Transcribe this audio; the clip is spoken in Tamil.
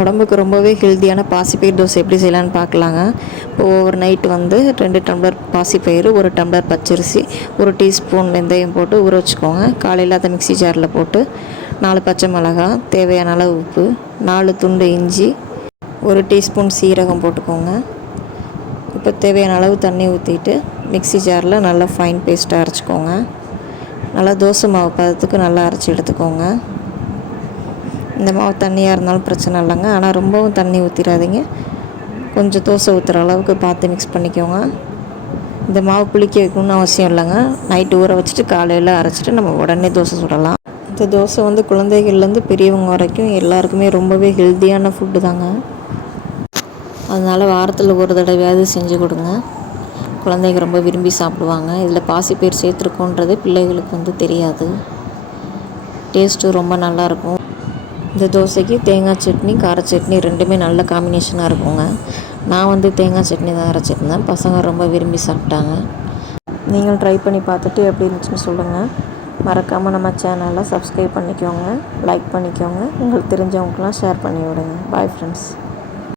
உடம்புக்கு ரொம்பவே ஹெல்த்தியான பாசிப்பயிறு தோசை எப்படி செய்யலான்னு பார்க்கலாங்க. இப்போ ஓவர் நைட் 2 டம்ளர் பாசிப்பயிறு, 1 டம்ளர் பச்சரிசி, 1 டீஸ்பூன் வெந்தயம் போட்டு ஊற வச்சுக்கோங்க. காலையில் அதை மிக்ஸி ஜாரில் போட்டு 4 பச்சை மிளகாய், தேவையான அளவு உப்பு, 4 துண்டு இஞ்சி, 1 டீஸ்பூன் சீரகம் போட்டுக்கோங்க. இப்போ தேவையான அளவு தண்ணி ஊற்றிட்டு மிக்ஸி ஜாரில் நல்லா ஃபைன் பேஸ்ட்டாக அரைச்சிக்கோங்க. நல்லா தோசை மாவு பதத்துக்கு நல்லா அரைச்சி எடுத்துக்கோங்க. இந்த மாவு தண்ணியாக இருந்தாலும் பிரச்சனை இல்லைங்க, ஆனால் ரொம்பவும் தண்ணி ஊற்றிடாதீங்க. கொஞ்சம் தோசை ஊற்றுற அளவுக்கு பார்த்து மிக்ஸ் பண்ணிக்கோங்க. இந்த மாவு புளிக்க வைக்கணும்னு அவசியம் இல்லைங்க. நைட்டு ஊற வச்சுட்டு காலையில் அரைச்சிட்டு நம்ம உடனே தோசை சுடலாம். இந்த தோசை குழந்தைகள்லேருந்து பெரியவங்க வரைக்கும் எல்லாருக்குமே ரொம்பவே ஹெல்த்தியான ஃபுட்டு தாங்க. அதனால் வாரத்தில் ஒரு தடவையாவது செஞ்சு கொடுங்க. குழந்தைங்க ரொம்ப விரும்பி சாப்பிடுவாங்க. இதில் பாசிப்பயிறு சேர்த்துருக்கோன்றது பிள்ளைகளுக்கு தெரியாது. டேஸ்ட்டு ரொம்ப நல்லாயிருக்கும். இந்த தோசைக்கு தேங்காய் சட்னி, கார சட்னி ரெண்டுமே நல்ல காம்பினேஷனாக இருக்குங்க. நான் தேங்காய் சட்னி தான் அரைச்சிருந்தேன். பசங்க ரொம்ப விரும்பி சாப்பிட்டாங்க. நீங்கள் ட்ரை பண்ணி பார்த்துட்டு எப்படி இருந்துச்சுன்னு சொல்லுங்கள். மறக்காமல் நம்ம சேனலை சப்ஸ்கிரைப் பண்ணிக்கோங்க, லைக் பண்ணிக்கோங்க, உங்களுக்கு தெரிஞ்சவங்களுக்கெல்லாம் ஷேர் பண்ணி விடுங்க. Bye friends.